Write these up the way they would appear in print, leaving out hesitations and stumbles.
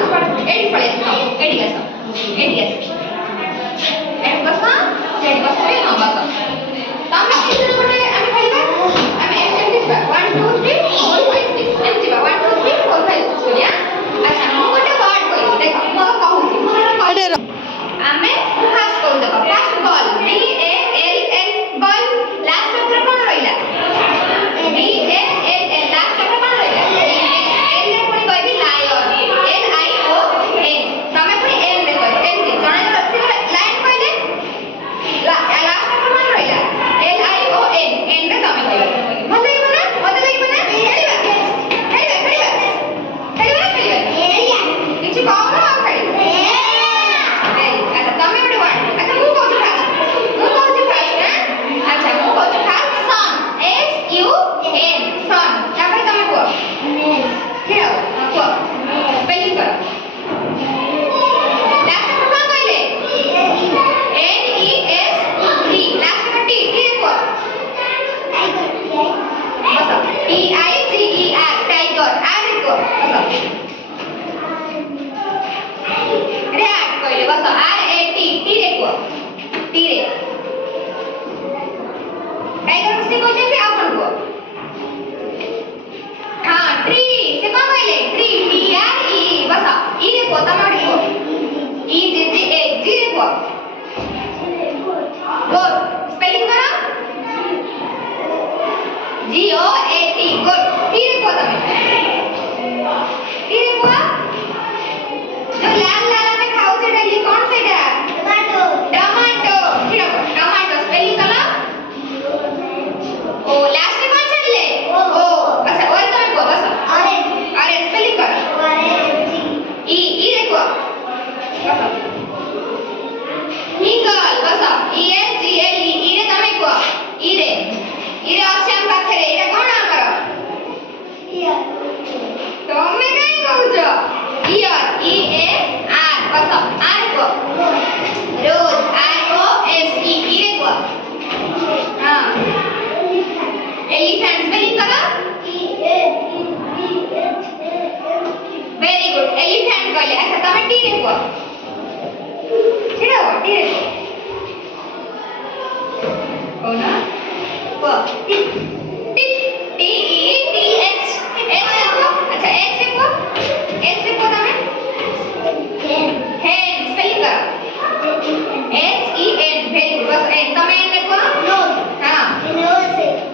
ଏଠି ପଳେଇ ଆସ ଏଠି ଆସ ଏଠି ଆସ ଏଠି ବସ ସେଠି ବସିବେ ହଁ ବସ ତମେ କିଛିରେ ଗୋଟେ ଆମେ ଖେଳିବା ଆମେ ଏମିତି ଯିବା 1 2 3 4 5 6 ଏମିତି ଯିବା 1 2 3 4 5 6 ଶୁଣିଆ ଆଚ୍ଛା ମୁଁ ଗୋଟେ ୱାର୍ଡ କହିବି ଦେଖ ମୁଁ କହୁଛି ମୁଁ ଗୋଟେ ଆମେ ଫାଷ୍ଟ କହୁ ଦେଖ first ball B A L L ball last ଅକ୍ଷର କଣ ରହିଲା B A L L last ଅକ୍ଷର କଣ ରହିଲା L ରେ ପୁଣି କହିବି lion L I O N ତମେ ପୁଣି N ରେ କହିବ ଏମିତି ଜଣେ ଜଣେ ଲାଇନ କହିଲେ ଲାଷ୍ଟ ଅକ୍ଷର କଣ ରହିଲା L I O N N ରେ ତମେ କହିବ ଭଲ ଲାଗିବ ନା ମଜା ଲାଗିବ ନା ଖେଳିବା ଖେଳିବା ଖେଳିବା ଖେଳିବା ଖେଳିବା କିଛି କହୁନ ଆଉ ଖେଳିବା ତମେ ଗୋଟେ ୱାର୍ଡ ଆଚ୍ଛା ମୁଁ କହୁଛି ଫାଷ୍ଟ ଆଚ୍ଛା ମୁଁ କହୁଛି ଫାଷ୍ଟ ସନ୍ S U N ସନ୍ ତାପରେ ତମେ କୁହ ଖେଳ କୁହ ସ୍ପେଲିଂ କର ଲାଷ୍ଟ କଣ କହିଲେ N E S T last ଟା T ରେ କୁହ ବସ T I G E R tiger R ରେ କୁହ ବସ rat କହିଲେ ବସ R A T T ରେ କୁହ T ରେ टाइगर से कहते ଆଉ କଣ କୁହ हां ट्री से कौन कहले ट्री T R E बस ई रे कुह तम कुह E G G A G रे कुह गुड स्पेलिंग करो G O A T good T रे कुह तमे T रे कुह जो लाल लाल में खाओ से डेली कौन सेटा टमाटो टमाटो ठीक है टमाटो स्पेलिंग करो ओ लास्ट में कौन छाड़ले ओ अच्छा और तमे को बस ऑरेंज ऑरेंज स्पेलिंग कर ऑरेंज ई देखो बस ईगल बस E L G L E रे तमे को ई रे ଅଛି ଆମ ପାଖରେ ଏଟା କଣ ଆମର ଇୟର ତମେ କାଇଁ କହୁଛ year E A R bus R को रोज R O S E ई रे को हां एलिफेंट स्पेलिंग करो E A T P H A N T very good elephant कहले अच्छा तमे टी रे को ठीक है टी रे को ना को T T T E T H H को अच्छा H को तमे hen स्पेलिंग करो H E N very good बस N तमे N रे को नोज हां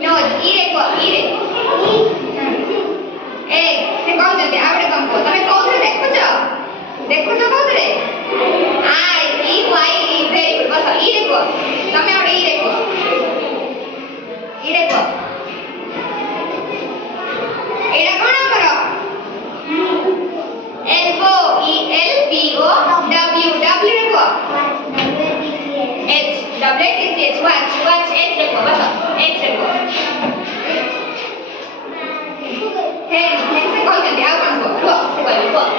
नोज ई रे को ई रे ए से कहते आबे कम को तमे कोथरे देखो कोथरे I E Y E very good बस ई रे को तमे आबे ई रे को एडा कोन करो L O E L B O W W रे को H W T C H watch H रे को बस H रे को hen से कहते आ कोन को